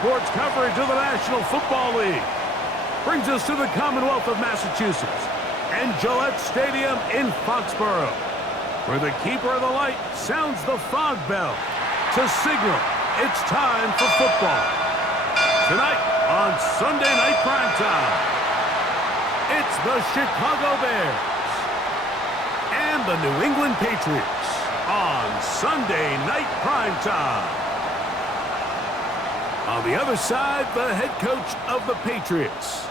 sports coverage of the National Football League brings us to the Commonwealth of Massachusetts and Gillette Stadium in Foxborough, where the keeper of the light sounds the fog bell to signal it's time for football. Tonight on Sunday Night Primetime, it's the Chicago Bears and the New England Patriots on Sunday Night Primetime. On the other side, the head coach of the Patriots.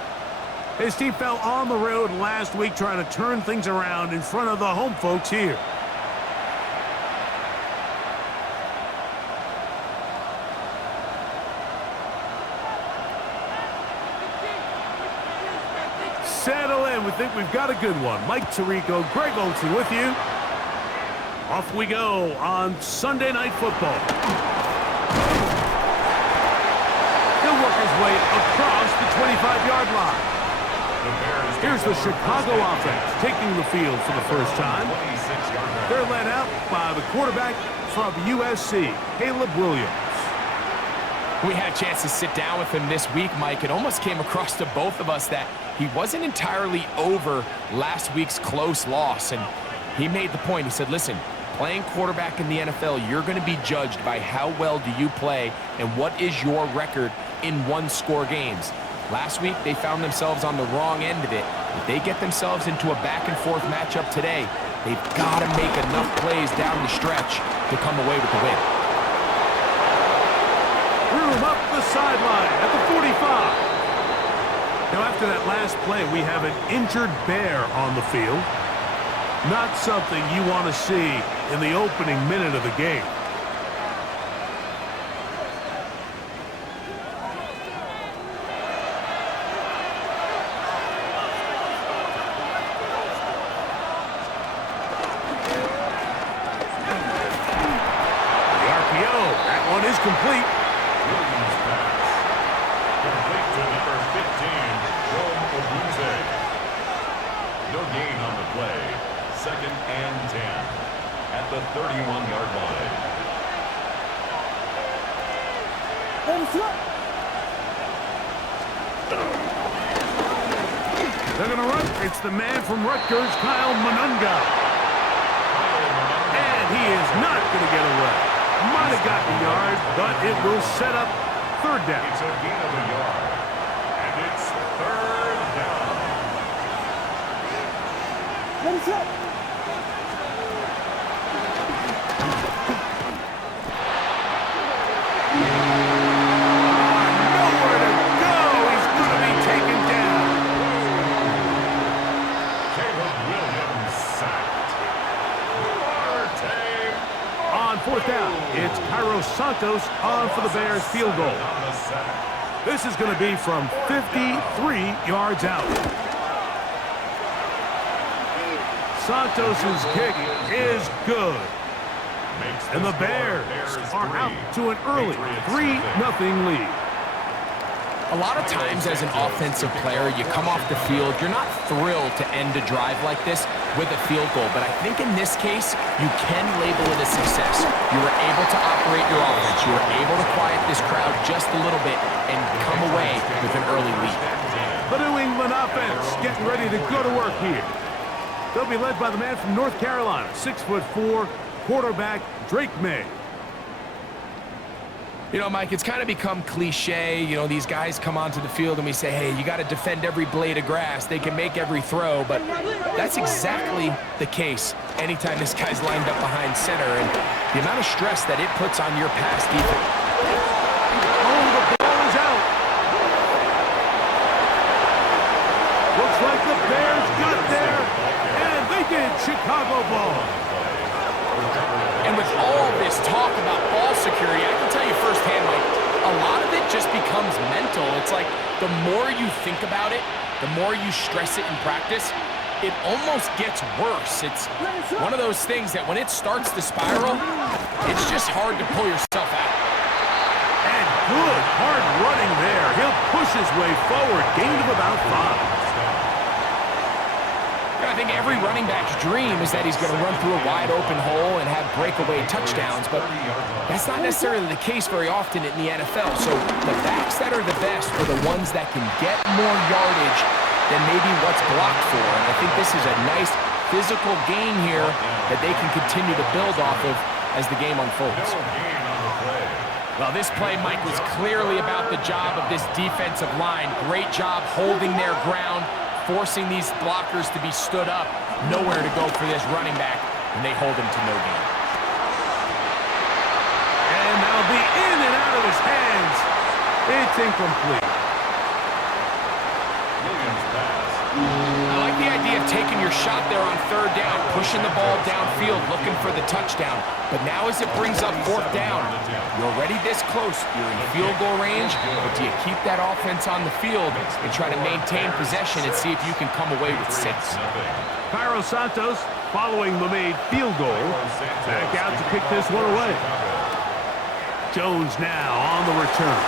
His team fell on the road last week trying to turn things around in front of the home folks here. Settle in. We think we've got a good one. Mike Tirico, Greg Olsen with you. Off we go on Sunday Night Football. He'll work his way across the 25-yard line. Here's the Chicago offense taking the field for the first time. They're led out by the quarterback from USC, Caleb Williams. We had a chance to sit down with him this week, Mike. It almost came across to both of us that he wasn't entirely over last week's close loss. And he made the point. He said, listen, playing quarterback in the NFL, you're going to be judged by how well do you play and what is your record in one-score games. Last week, they found themselves on the wrong end of it. If they get themselves into a back-and-forth matchup today, they've got to make enough plays down the stretch to come away with the win. Room up the sideline at the 45. Now, after that last play, we have an injured Bear on the field. Not something you want to see in the opening minute of the game. Complete. Williams pass. Complete to number 15, Rome Obuze. No gain on the play. 2nd and 10 at the 31-yard line. They're going to run. It's the man from Rutgers, Kyle Monunga. And he is not going to get away. Might have got the yard, but it will set up 3rd down. It's a gain of a yard, and it's 3rd down. Nowhere to go. He's going to be taken down. Caleb Williams sacked. On 4th down, it's Cairo Santos on for the Bears field goal. This is going to be from 53 yards out. Santos' kick is good. And the Bears are out to an early 3-0 lead. A lot of times as an offensive player, you come off the field, you're not thrilled to end a drive like this with a field goal. But I think in this case, you can label it a success. You were able to operate your offense. You were able to quiet this crowd just a little bit and come away with an early lead. The New England offense getting ready to go to work here. They'll be led by the man from North Carolina, 6'4", quarterback Drake May. You know, Mike, it's kind of become cliche. You know, these guys come onto the field and we say, hey, you got to defend every blade of grass. They can make every throw, but that's exactly the case anytime this guy's lined up behind center. And the amount of stress that it puts on your pass defense. Oh, the ball is out. Looks like the Bears got there, and they did. Chicago ball. And with all this talk about ball security, I can tell you firsthand, Mike, a lot of it just becomes mental. It's like the more you think about it, the more you stress it in practice, it almost gets worse. It's one of those things that when it starts to spiral, it's just hard to pull yourself out. And good hard running there. He'll push his way forward, gain of about 5. I think every running back's dream is that he's going to run through a wide open hole and have breakaway touchdowns, but that's not necessarily the case very often in the NFL. So the backs that are the best are the ones that can get more yardage than maybe what's blocked for. And I think this is a nice physical gain here that they can continue to build off of as the game unfolds. Well, this play, Mike, was clearly about the job of this defensive line. Great job holding their ground, forcing these blockers to be stood up. Nowhere to go for this running back, and they hold him to no gain. And that'll be in and out of his hands. It's incomplete. I like the idea of taking your shot there on third down, pushing the ball downfield, looking for the touchdown. But now as it brings up fourth down, you're already this close. You're in field goal range, but do you keep that offense on the field and try to maintain possession and see if you can come away with 6? Cairo Santos, following the made field goal, back out to kick this one away. Jones now on the return.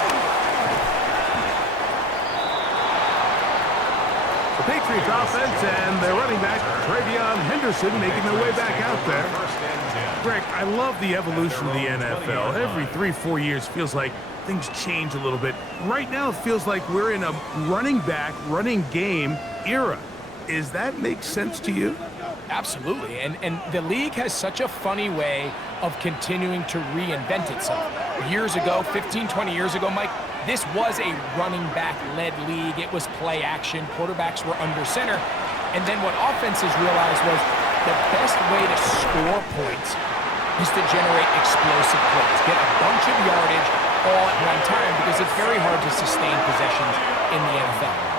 The Patriots offense and their running back, Travion Henderson, making their way back out there. Greg, I love the evolution of the NFL. Every 3-4 years feels like things change a little bit. Right now it feels like we're in a running back, running game era. Does that make sense to you? Absolutely, and the league has such a funny way of continuing to reinvent itself. Years ago, 15, 20 years ago, Mike, this was a running back-led league. It was play action. Quarterbacks were under center. And then what offenses realized was the best way to score points is to generate explosive plays. Get a bunch of yardage all at one time because it's very hard to sustain possessions in the NFL.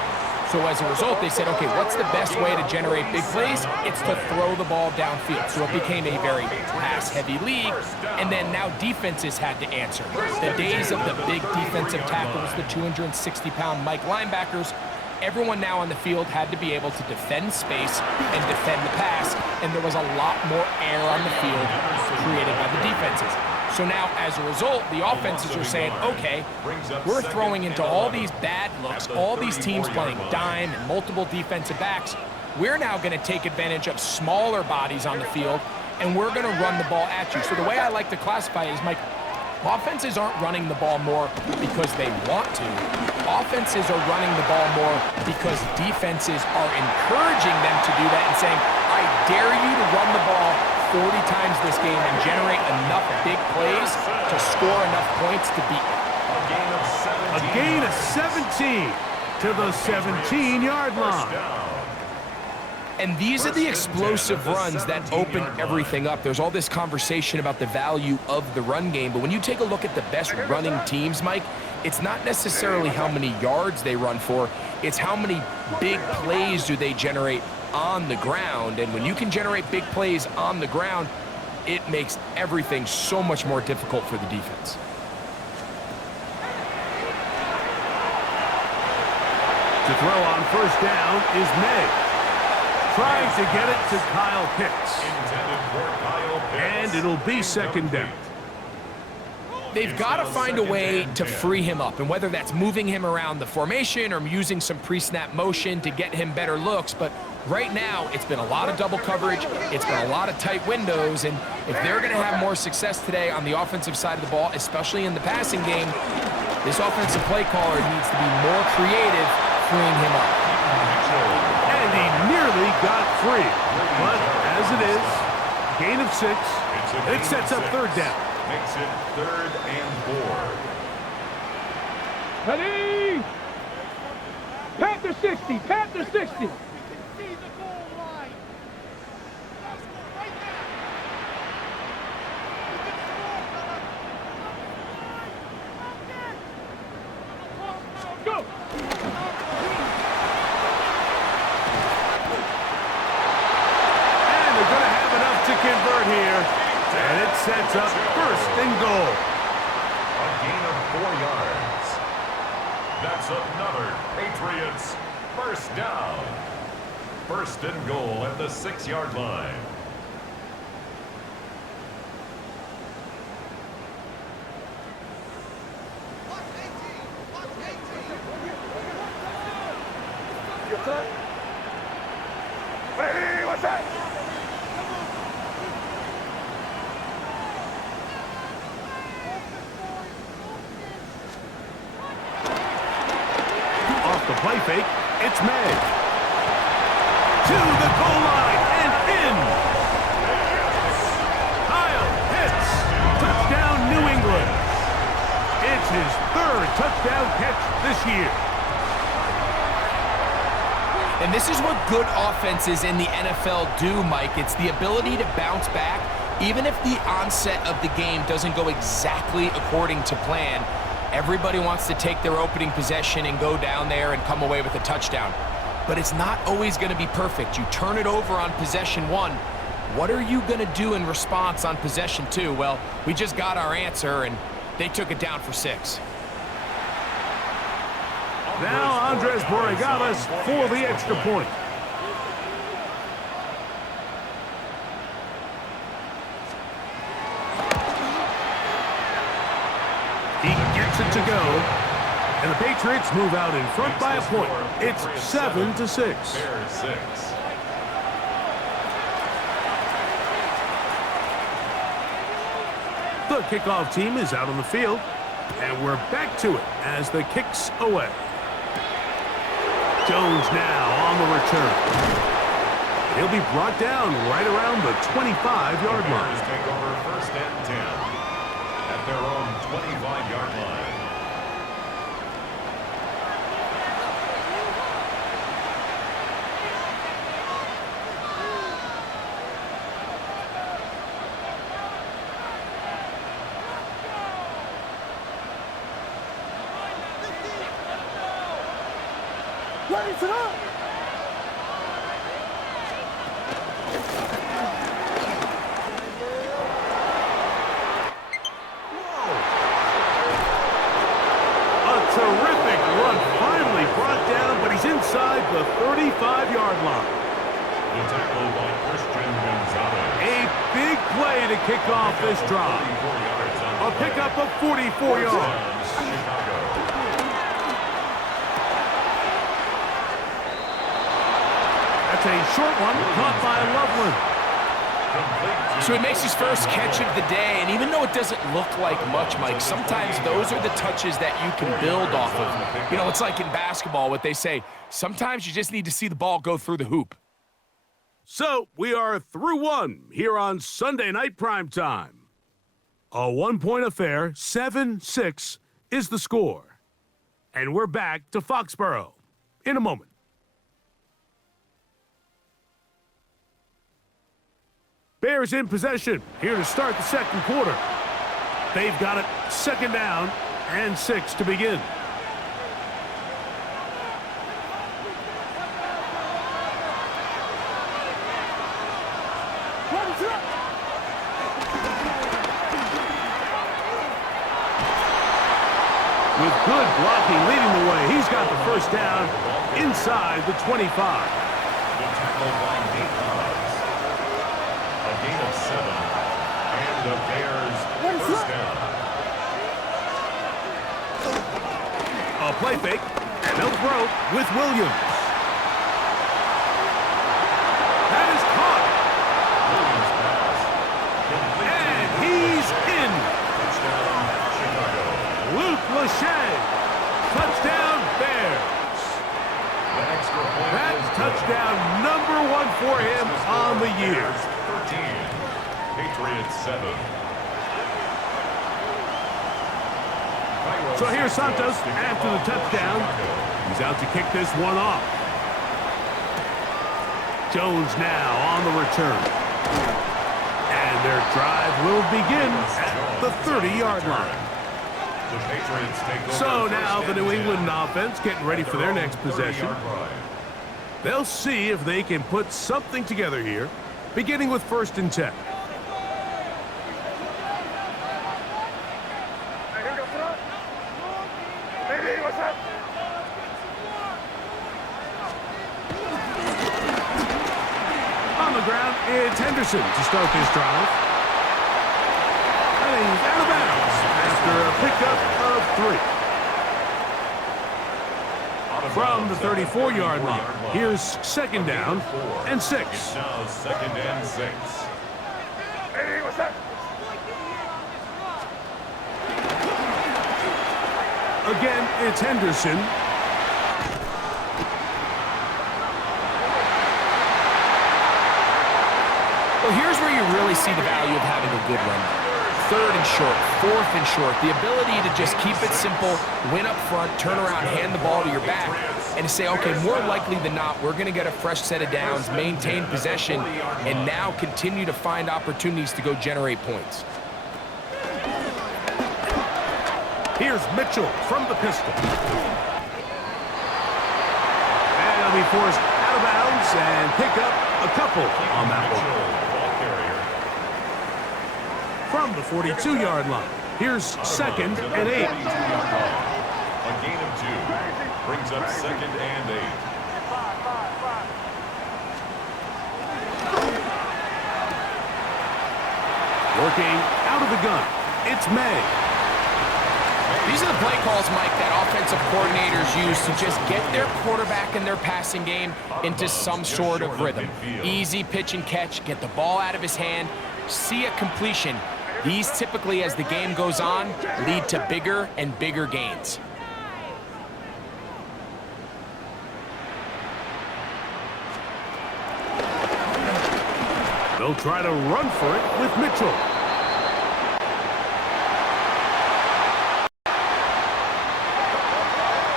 So as a result, they said, okay, what's the best way to generate big plays? It's to throw the ball downfield. So it became a very pass-heavy league. And then now defenses had to answer. The days of the big defensive tackles, the 260-pound Mike linebackers, everyone now on the field had to be able to defend space and defend the pass. And there was a lot more air on the field created by the defenses. So now, as a result, the offenses are saying, okay, we're throwing into all these bad looks, all these teams playing dime and multiple defensive backs. We're now going to take advantage of smaller bodies on the field, and we're going to run the ball at you. So the way I like to classify it is, Mike, offenses aren't running the ball more because they want to. Offenses are running the ball more because defenses are encouraging them to do that and saying, I dare you to run the ball 40 times this game and generate enough big plays to score enough points to beat them. A gain of 17 to the 17-yard line. And these are the explosive runs that open everything up. There's all this conversation about the value of the run game, but when you take a look at the best running teams, Mike, it's not necessarily how many yards they run for, it's how many big plays do they generate on the ground. And when you can generate big plays on the ground, it makes everything so much more difficult for the defense. To throw on first down is May. Trying to get it to Kyle Pitts. And it'll be second down. They've got to find a way to free him up, and whether that's moving him around the formation or using some pre-snap motion to get him better looks, but right now it's been a lot of double coverage, it's been a lot of tight windows, and if they're going to have more success today on the offensive side of the ball, especially in the passing game, this offensive play caller needs to be more creative freeing him up. And he nearly got free, but as it is, gain of 6, it sets up third down. Makes it 3rd and 4. Ready? Panther 60, Panther 60. Go! And they're going to have enough to convert here. And it sets up first and goal. A gain of 4 yards. That's another Patriots first down. First and goal at the 6-yard line. Ready? play fake. It's made. To the goal line and in. Kyle hits. Touchdown, New England. It's his third touchdown catch this year. And this is what good offenses in the NFL do, Mike. It's the ability to bounce back, even if the onset of the game doesn't go exactly according to plan. Everybody wants to take their opening possession and go down there and come away with a touchdown. But it's not always going to be perfect. You turn it over on possession 1. What are you going to do in response on possession 2? Well, we just got our answer, and they took it down for 6. Now Andres Borregales for the extra point. He gets it to go. And the Patriots move out in front by a point. It's 7-6. Bears 6. The kickoff team is out on the field. And we're back to it as the kick's away. Jones now on the return. He'll be brought down right around the 25-yard line. Take over first and 10 at their own 25-yard line. Ready for that? A terrific run finally brought down, but he's inside the 35-yard line. The tackle by Christian Gonzalez. A big play to kick off this drive. 44 yards on the A play. pickup of 44 yards. Chicago. That's a short one caught by Loveland. So he makes his first catch of the day, and even though it doesn't look like much, Mike, sometimes those are the touches that you can build off of. You know, it's like in basketball, what they say, sometimes you just need to see the ball go through the hoop. So we are through one here on Sunday Night Primetime. A one-point affair, 7-6 is the score. And we're back to Foxborough in a moment. Bears in possession here to start the second quarter. They've got it second down and 6 to begin. With good blocking leading the way, he's got the first down inside the 25. The tackle by Nate Hobbs. A gain of 7. And the Bears first down. A play fake, and they'll throw with Williams. That is caught, Williams pass. Complete and he's in. touchdown, Chicago. Luke Lachey, touchdown Bears. The extra point That's is good. touchdown number 1 for him on the year. Bears 13. Patriots 7. So here's Santos after the touchdown. He's out to kick this one off. Jones now on the return. And their drive will begin at the 30-yard line. The Patriots take over So first now the and New 10 England offense getting ready at for their own next possession. 30-yard line. They'll see if they can put something together here, beginning with 1st and 10. On the ground, it's Henderson to start this drive. And he's out of bounds after a pickup of 3. Out of From the bounds at 34-yard 34-yard line, here's second down and 6. It's now 2nd and 6. Again, it's Henderson. good run. 3rd and short, 4th and short. The ability to just keep it simple, win up front, turn around, hand the ball to your back, and to say, okay, more likely than not, we're going to get a fresh set of downs, maintain possession, and now continue to find opportunities to go generate points. Here's Mitchell from the pistol. And he'll be forced out of bounds and pick up a couple on that one. From the 42-yard line, here's 2nd and 8. A gain of 2 brings up 2nd and 8. Working out of the gun, it's May. These are the play calls, Mike, that offensive coordinators use to just get their quarterback and their passing game into some sort of rhythm. Easy pitch and catch, get the ball out of his hand, see a completion. These typically, as the game goes on, lead to bigger and bigger gains. They'll try to run for it with Mitchell.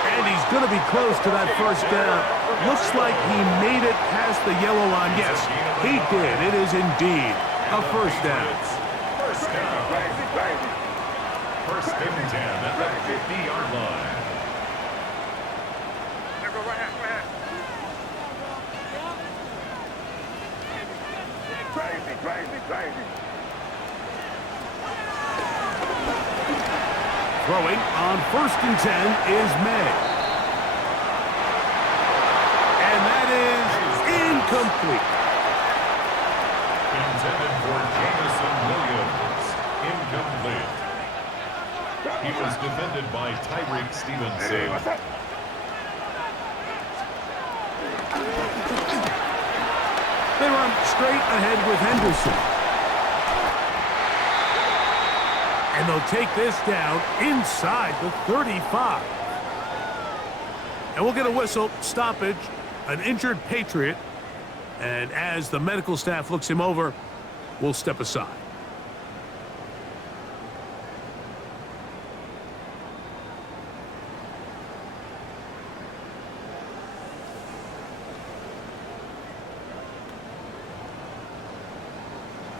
And he's going to be close to that first down. Looks like he made it past the yellow line. Yes, he did. It is indeed a first down. First down. First and 10 at the 50-yard line. Crazy. Throwing on 1st and 10 is May. And that is incomplete. Intended for Jamison Williams. Incomplete. He was defended by Tyreek Stevenson. They run straight ahead with Henderson. And they'll take this down inside the 35. And we'll get a whistle, stoppage, an injured Patriot. And as the medical staff looks him over, we'll step aside.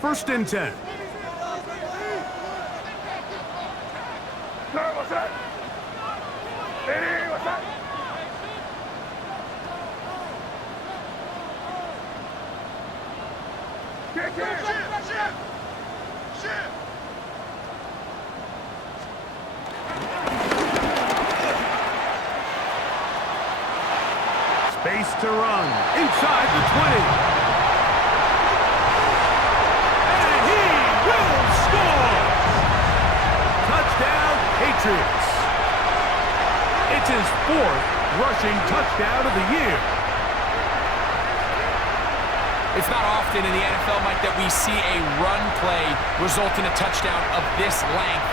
First and 10. What's that? Hey, what's that? Space to run inside the 20. And he will score! Touchdown, Patriots. It's his 4th rushing touchdown of the year. It's not often in the NFL, Mike, that we see a run play result in a touchdown of this length.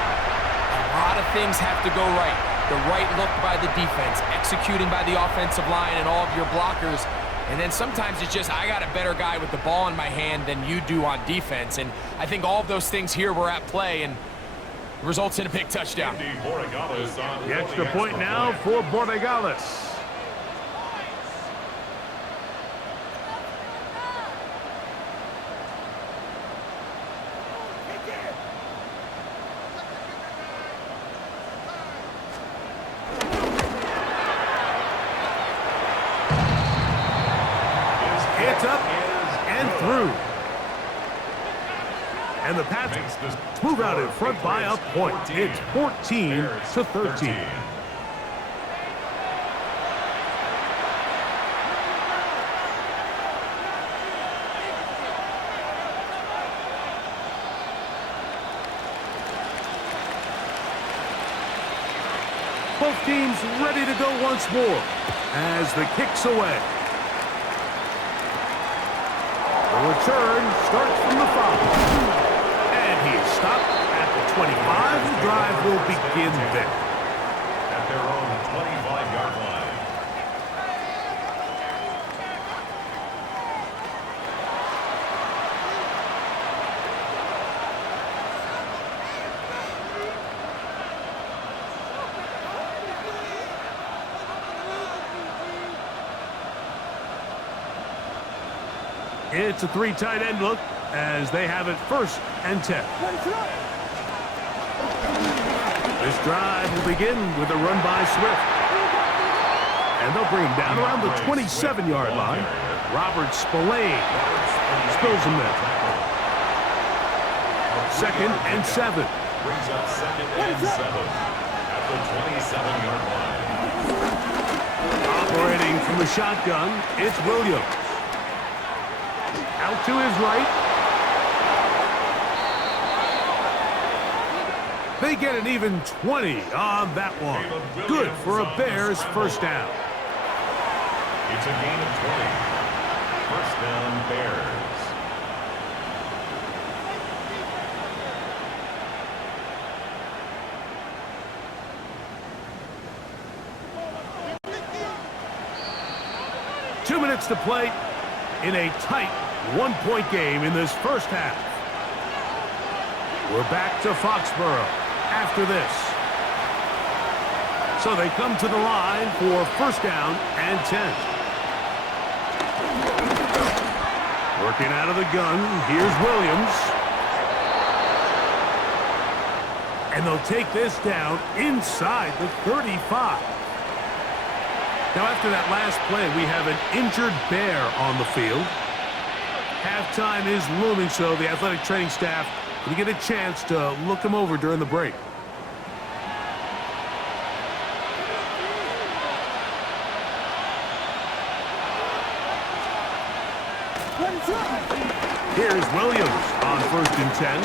A lot of things have to go right. The right look by the defense, executing by the offensive line and all of your blockers. And then sometimes it's just, I got a better guy with the ball in my hand than you do on defense. And I think all of those things here were at play and results in a big touchdown. The extra point now for Borregales. It's up and through. And the Pats move out in front by a point. It's 14-13. Both teams ready to go once more as the kick's away. The return starts from the 5. And he is stopped at the 25. The drive will begin there. At their own 25-yard line. It's a 3 tight end look as they have it 1st and 10. This drive will begin with a run by Swift. And they'll bring him down around the 27-yard line. Robert Spillane spills him there. 2nd and 7. Brings up 2nd and 7 at the 27-yard line. Operating from the shotgun, it's Williams. Out to his right. They get an even 20 on that one. Good for a Bears 1st down. It's a gain of 20. 1st down, Bears. Two minutes to play in a tight 1-point game in this 1st half. We're back to Foxborough after this. So they come to the line for 1st down and 10. Working out of the gun, here's Williams. And they'll take this down inside the 35. Now, after that last play, we have an injured Bear on the field. Halftime is looming, so the athletic training staff will get a chance to look him over during the break. Here's Williams on 1st and 10.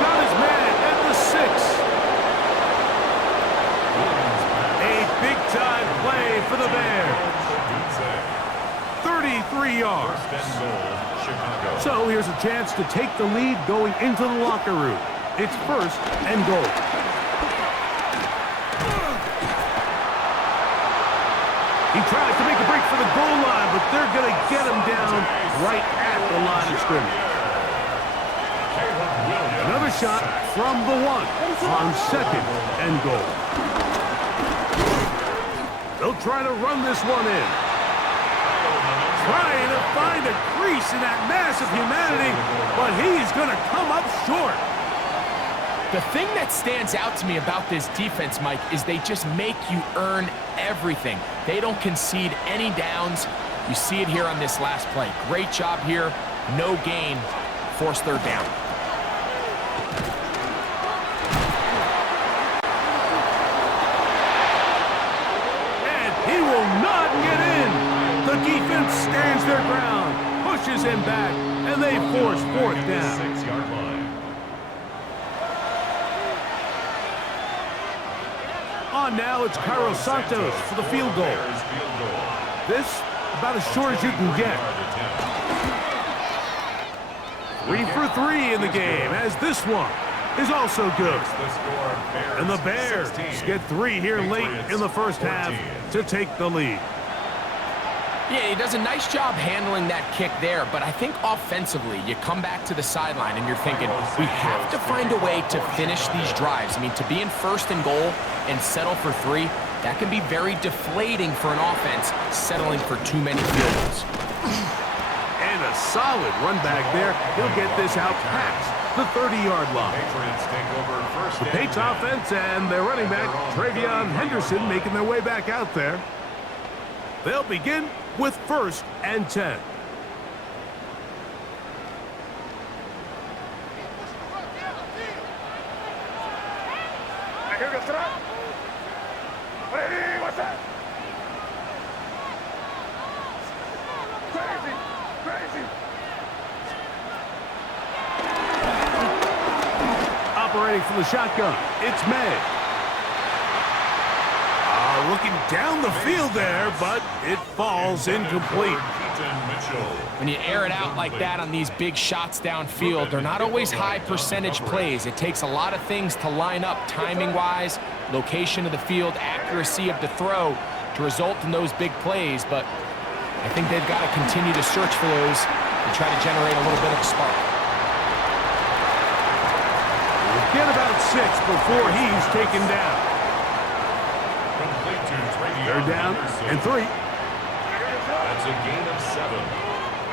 Got his man at the 6. Big-time play for the Bears. 33 yards. So here's a chance to take the lead going into the locker room. It's 1st and goal. He tries to make a break for the goal line, but they're going to get him down right at the line of scrimmage. Another shot from the 1 on 2nd and goal. They'll try to run this one in. Trying to find a crease in that mass of humanity, but he's going to come up short. The thing that stands out to me about this defense, Mike, is they just make you earn everything. They don't concede any downs. You see it here on this last play. Great job here. No gain. Forced 3rd down. He will not get in. The defense stands their ground, pushes him back, and they force 4th down. 6-yard line. On now, it's Cairo Santos for the field goal. This, about as short as you can get. 3 for 3 in the game, as this one is also good. And the Bears get 3 here late in the 1st half to take the lead. Yeah, he does a nice job handling that kick there, but I think offensively, you come back to the sideline and you're thinking, we have to find a way to finish these drives. I mean, to be in 1st and goal and settle for 3, that can be very deflating for an offense, settling for too many field goals. And a solid run back there. He'll get this out past the 30-yard line. Patriots take over 1st. The Patriots offense and their running back, Travion Henderson, making their way back out there. They'll begin with 1st and 10. What's that? Crazy. Operating from the shotgun, it's May. Looking down the field there, but it falls incomplete. When you air it out like that on these big shots downfield, they're not always high percentage plays. It takes a lot of things to line up timing-wise, location of the field, accuracy of the throw to result in those big plays, but I think they've got to continue to search for those and try to generate a little bit of a spark. We'll get about 6 before he's taken down. Complete to Travion Third down and 3. That's a gain of 7.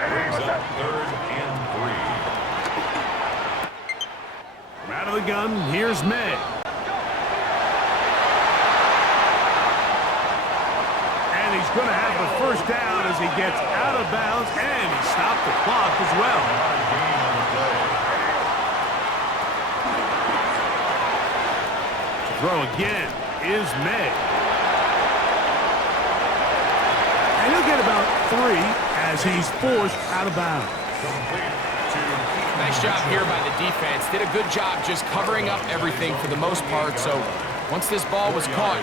Brings up 3rd and 3. From out of the gun, here's May. And he's going to have the first down as he gets out of bounds, and he stopped the clock as well. Gain on the play. Throw again is May. And he'll get about 3 as he's forced out of bounds. Nice job here by the defense. Did a good job just covering up everything for the most part. So once this ball was caught,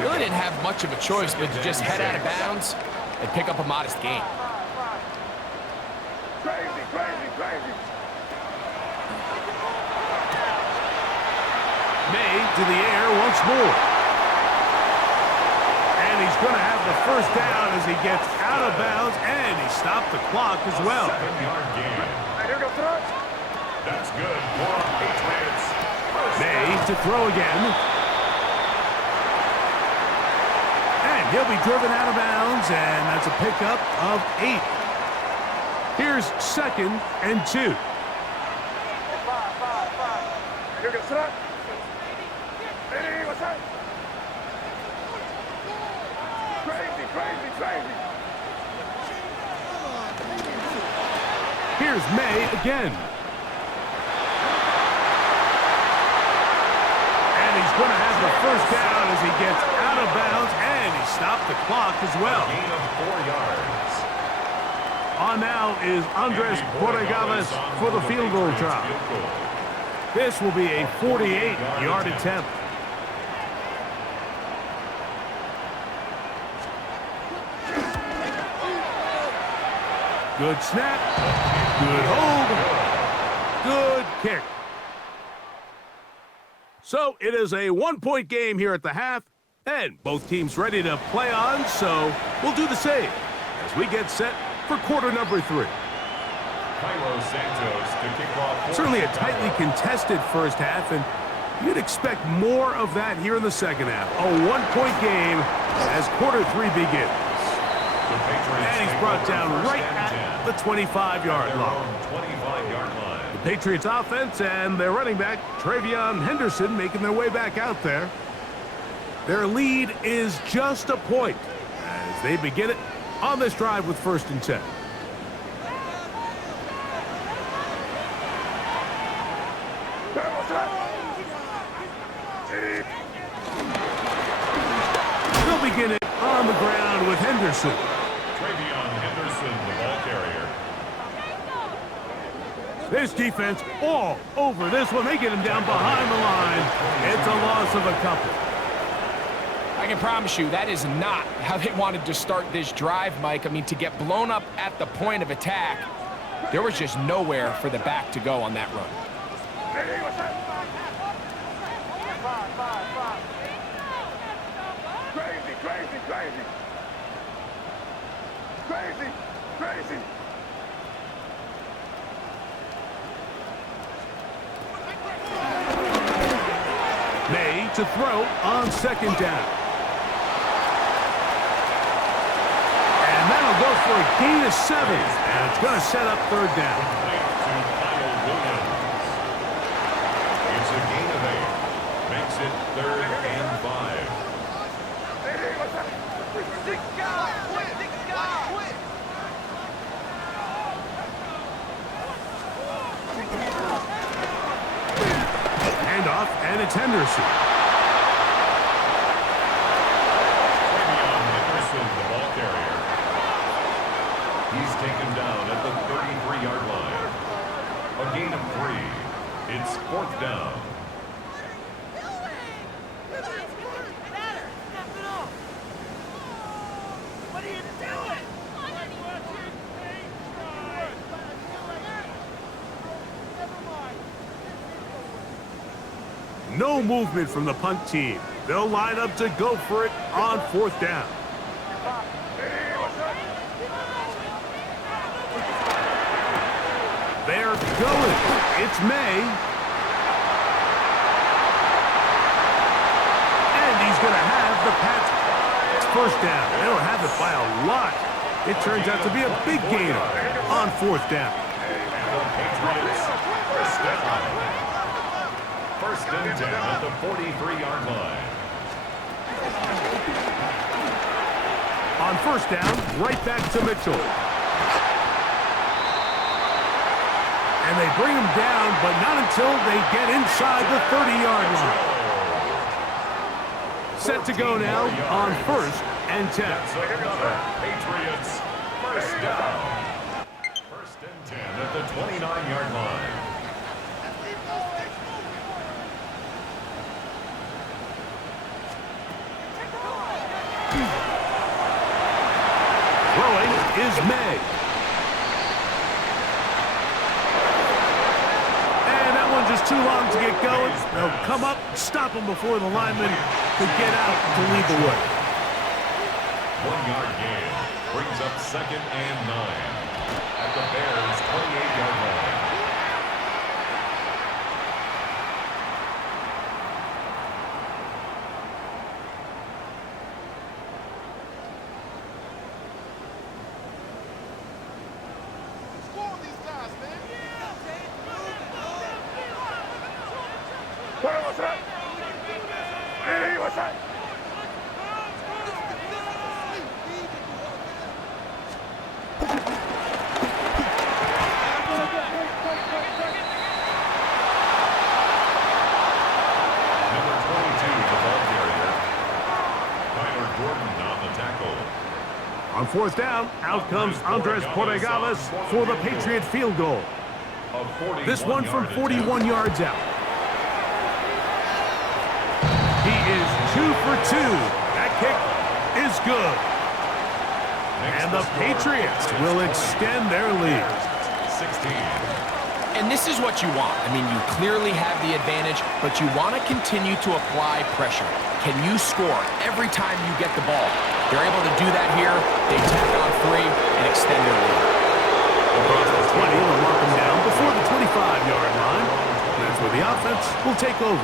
really didn't have much of a choice but to just head out of bounds and pick up a modest gain. Crazy, crazy, crazy. May to the air once more. And he's going to have the first down as he gets out of bounds, and he stopped the clock as well. 7-yard gain. Here goes Trot. That's good for Patriots. May to throw again. And he'll be driven out of bounds, and that's a pickup of 8. Here's 2nd and 2. Here goes Trot. Hey, what's up? Crazy, crazy, crazy. Here's May again. And he's going to have the first down as he gets out of bounds, and he stopped the clock as well. Gain of 4 yards. On now is Andres Borregales for the field goal try. This will be a 48-yard attempt. Good snap. Good hold. Good kick. So it is a 1-point game here at the half, and both teams ready to play on, so we'll do the same as we get set for quarter number 3. Cairo Santos to kick off. Certainly a tightly contested first half, and you'd expect more of that here in the second half. A 1-point game as quarter 3 begins. And he's brought down right at the 25-yard line. 25-yard line. The Patriots offense and their running back, Travion Henderson, making their way back out there. Their lead is just a point as they begin it on this drive with 1st and 10. They'll begin it on the ground with Henderson. Travion Henderson, the ball carrier. This defense all over this one. They get him down behind the line. It's a loss of a couple. I can promise you that is not how they wanted to start this drive, Mike. I mean, to get blown up at the point of attack, there was just nowhere for the back to go on that run. Hey, what's up? Crazy, crazy, crazy. Crazy, crazy. May to throw on 2nd down. And that'll go for a gain of 7. And it's going to set up 3rd down. It's a gain of 8. Makes it 3rd and 5. Hey, what's up? Six guys, quit, 6 guys, quit. Handoff, and it's Henderson. Travion Henderson, the ball carrier. He's taken down at the 33-yard line. A gain of 3. It's 4th down. No movement from the punt team. They'll line up to go for it on 4th down. Hey, what's up? They're going. It's May. And he's going to have the Pats first down. They don't have it by a lot. It turns out to be a big gainer on fourth down. Patriots, first down. First and 10 at the 43-yard line. On first down, right back to Mitchell. And they bring him down, but not until they get inside the 30-yard line. Set to go now on first and 10. That's another Patriots first down. First and 10 at the 29-yard line. Throwing is May. And that one just too long to get going. They'll come up, stop him before the lineman could get out to lead the way. 1-yard gain brings up second and 9 at the Bears' 28-yard line. On fourth down, out comes Andres Portegales for the Patriot field goal. This one from 41 yards out. He is 2 for 2. That kick is good. And the Patriots will extend their lead. 16. And this is what you want. I mean, you clearly have the advantage, but you want to continue to apply pressure. Can you score every time you get the ball? They're able to do that here. They tack on 3 and extend their lead. Across the 20, they'll mark him down before the 25-yard line. That's where the offense will take over.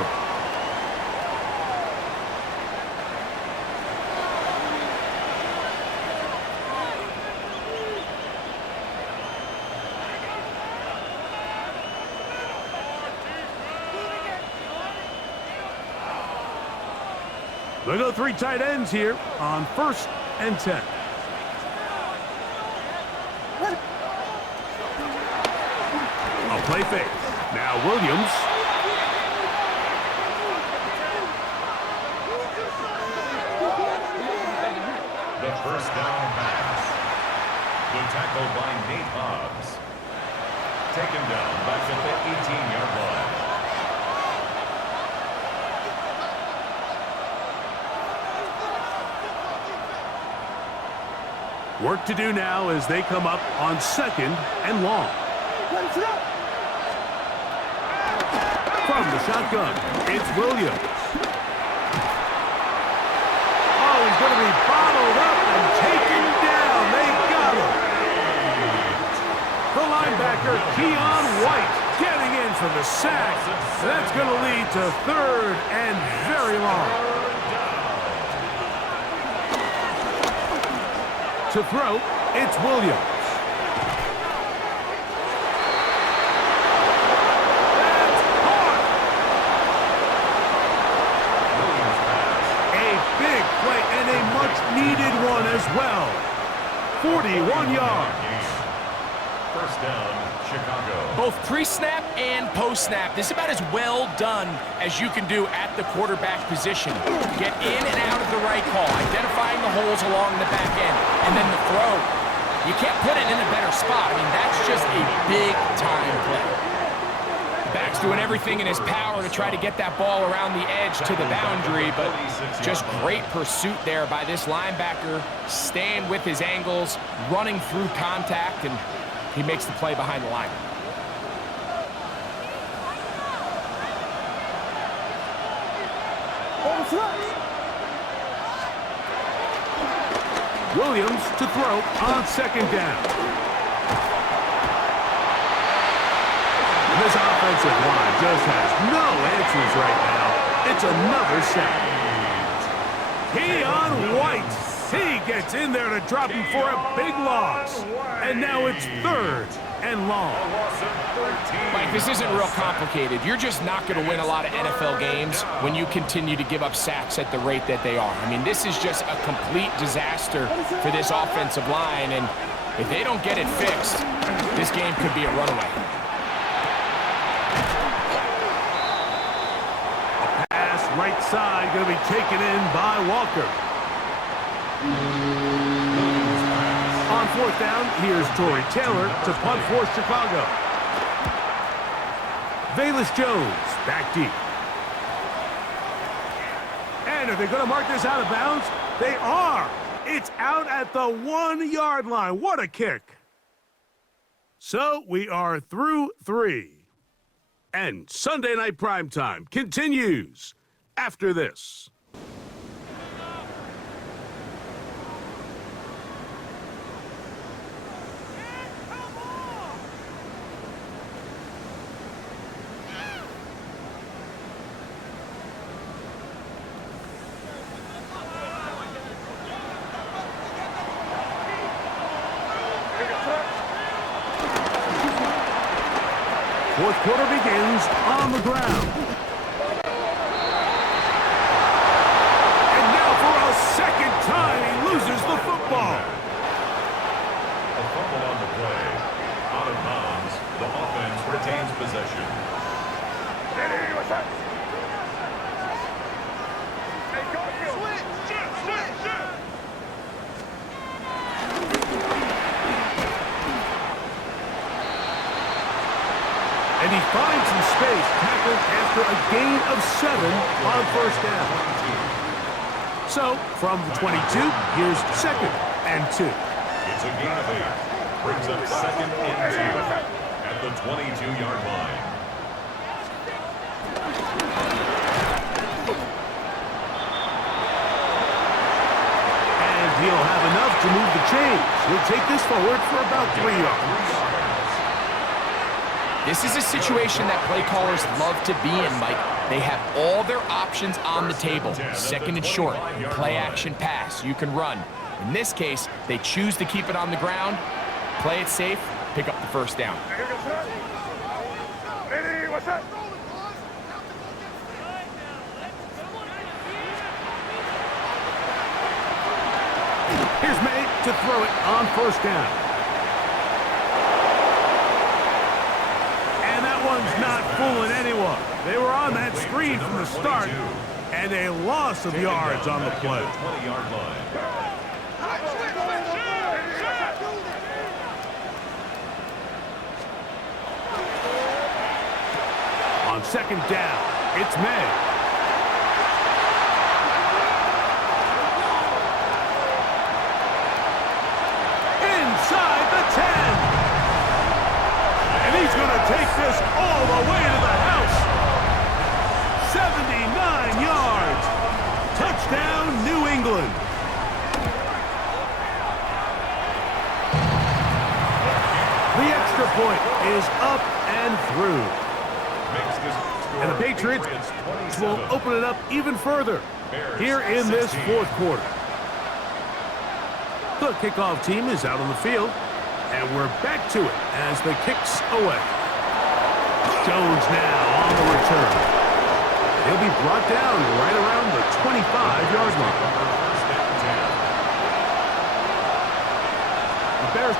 They'll go 3 tight ends here on first and 10. A play fake. Now Williams. The first down pass. The tackle by Nate Hobbs. Taken down back at the 18-yard line. Work to do now as they come up on second and long. From the shotgun, it's Williams. Oh, he's going to be bottled up and taken down. They got him. The linebacker, Keon White, getting in for the sack. That's going to lead to third and very long. To throw, it's Williams. That's caught. A big play and a much-needed one as well. 41 yards. First down, Chicago. Both pre-snap and post-snap. This is about as well done as you can do at the quarterback position. Get in and out of the right call, identifying the holes along the back end, and then the throw. You can't put it in a better spot. I mean, that's just a big-time play. The back's doing everything in his power to try to get that ball around the edge to the boundary, but just great pursuit there by this linebacker, staying with his angles, running through contact, and he makes the play behind the line. Williams to throw on second down. This offensive line just has no answers right now. It's another sack. Keon White He gets in there to drop him for a big loss. And now it's 3rd and long. Mike, this isn't real complicated. You're just not going to win a lot of NFL games when you continue to give up sacks at the rate that they are. I mean, this is just a complete disaster for this offensive line, and if they don't get it fixed, this game could be a runaway. A pass right side going to be taken in by Walker. On 4th down, here's Torrey Taylor to punt for Chicago. Velus Jones back deep. And are they going to mark this out of bounds? They are. It's out at the 1-yard line. What a kick. So we are through 3. And Sunday Night Primetime continues after this. Fourth quarter begins on the ground. And now for a second time, he loses the football. A fumble on the play. Out of bounds. The offense retains possession. And he finds some space, tackled after a gain of 7 on 1st down. So, from the 22, here's 2nd and 2. It's a gain of 8. Brings up 2nd and 2 at the 22-yard line. And he'll have enough to move the chains. He'll take this forward for about 3 yards. This is a situation that play callers love to be in, Mike. They have all their options on the table. 2nd and short, play action pass, you can run. In this case, they choose to keep it on the ground, play it safe, pick up the 1st down. Here's May to throw it on 1st down. One's not fooling anyone. They were on that screen from the start, and a loss of yards on the play. 20-yard line. On 2nd down, it's May. Inside the 10. And he's going to take this all the way to the house. 79 yards. Touchdown, New England. The extra point is up and through. And the Patriots will open it up even further here in this 4th quarter. The kickoff team is out on the field. And we're back to it as the kick's away. Jones now on the return. He'll be brought down right around the 25-yard line. The Bears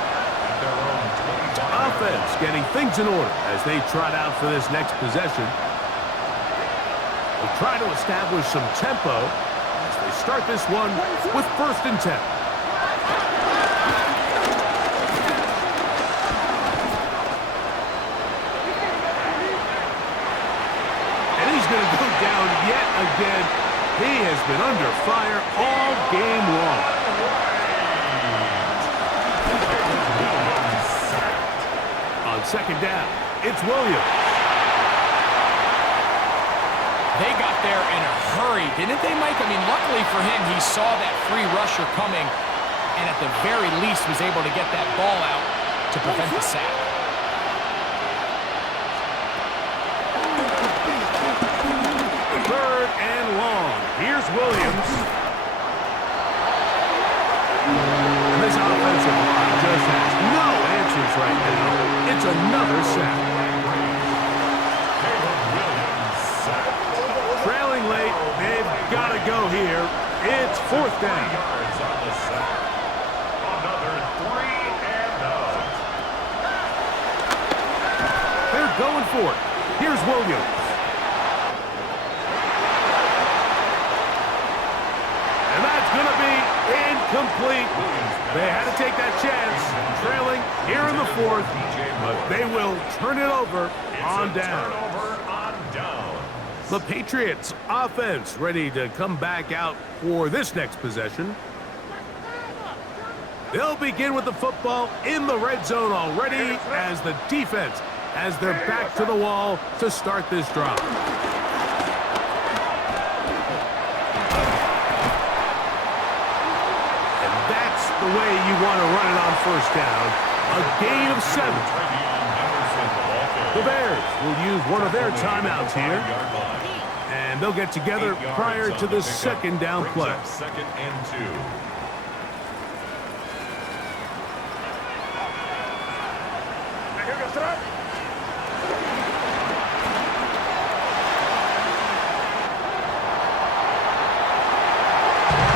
offense getting things in order as they trot out for this next possession. They try to establish some tempo as they start this one with 1st and 10. Going to go down yet again. He has been under fire all game long. On 2nd down, it's Williams. They got there in a hurry, didn't they, Mike? I mean, luckily for him, he saw that free rusher coming and at the very least was able to get that ball out to prevent the sack. Third and long. Here's Williams. offensive line just has no answers right now. It's another sack. Trailing late, they've got to go here. It's fourth down. Another 3 and out. They're going for it. Here's Williams. And that's going to be incomplete. They had to take that chance, trailing here in the fourth, but they will turn it over on down. The Patriots offense ready to come back out for this next possession. They'll begin with the football in the red zone already as the defense has their back to the wall to start this drive. And that's the way you want to run it on first down. A gain of 7. The Bears will use one of their timeouts here. And they'll get together prior to the second down play. Second and 2.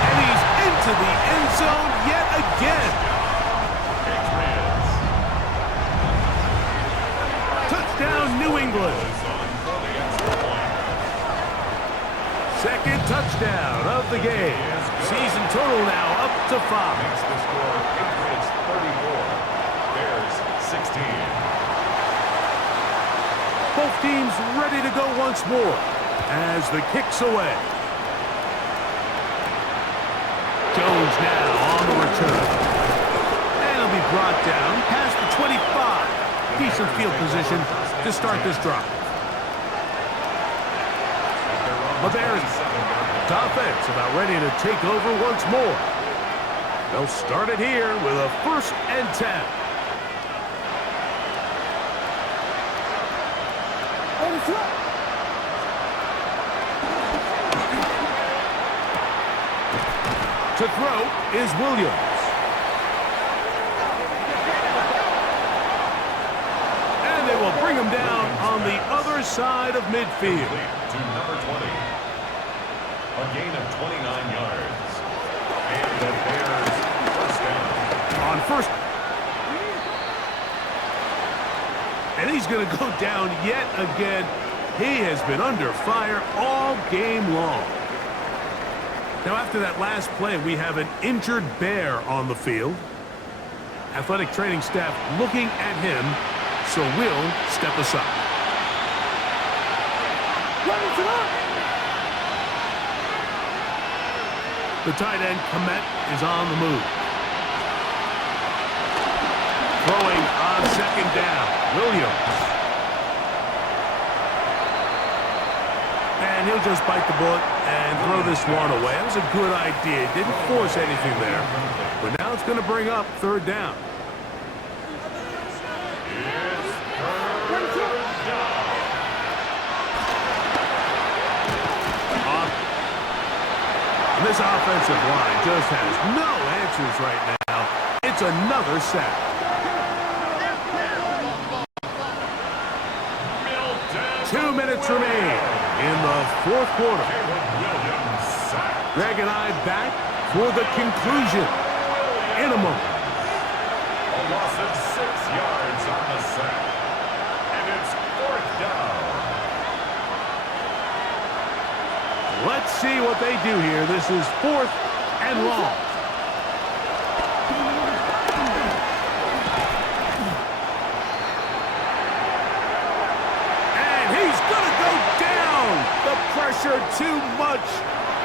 And he's into the end zone yet again. Touchdown, New England. Second touchdown of the game. Season total now up to 5. Makes the score Patriots 34, Bears 16. Both teams ready to go once more as the kick's away. Jones now on the return. And he'll be brought down past the 25. Decent field position to start this drive. The Bears offense about ready to take over once more. They'll start it here with a 1st and 10. To throw is Williams. And they will bring him down on the other side of midfield. To number 20. A gain of 29 yards. And the Bears first down. On first. And he's going to go down yet again. He has been under fire all game long. Now, after that last play, we have an injured Bear on the field. Athletic training staff looking at him, so we'll step aside. The tight end, Komet, is on the move. Throwing on second down, Williams. And he'll just bite the bullet and throw this one away. That was a good idea. Didn't force anything there. But now it's going to bring up third down. This offensive line just has no answers right now. It's another sack. 2 minutes remain in the fourth quarter. Greg and I back for the conclusion in a moment. A loss of 6 yards on the sack. And it's fourth down. Let's see what they do here. This is 4th and long. And he's going to go down. The pressure too much.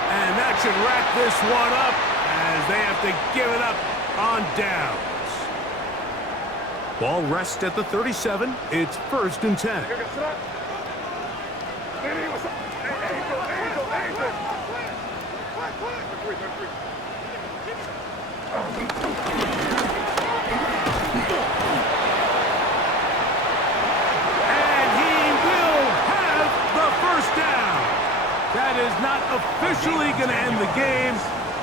And that should wrap this one up as they have to give it up on downs. Ball rests at the 37. It's 1st and 10. And he will have the first down. That is not officially going to end the game,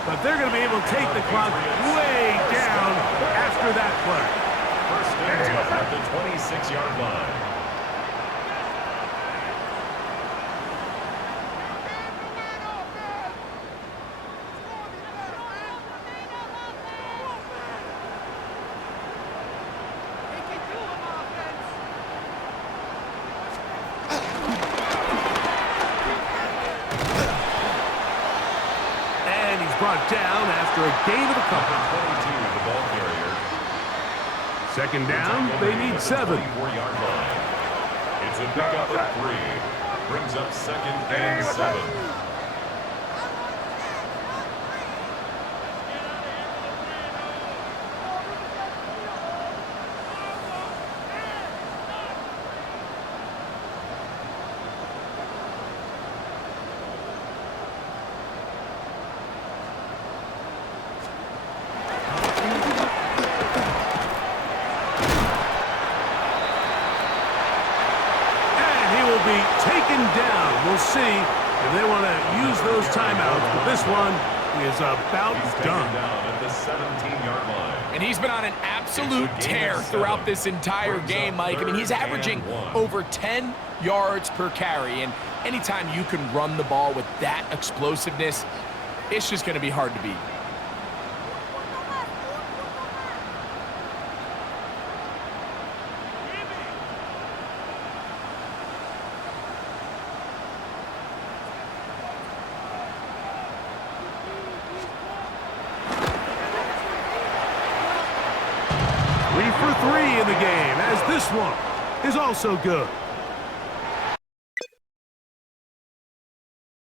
but they're going to be able to take the clock way down after that play. First and 10 at the 26-yard line. Brought down after a gain of a couple. 22, the ball carrier. Second down, they need 7. 24-yard line. It's a pickup of 3. Brings up second and 7. Taken down. We'll see if they want to use those timeouts, but this one is about done. Down at the 17-yard line. And he's been on an absolute tear throughout this entire game, Mike. I mean, he's averaging over 10 yards per carry, and anytime you can run the ball with that explosiveness, it's just going to be hard to beat. For 3 in the game, as this one is also good.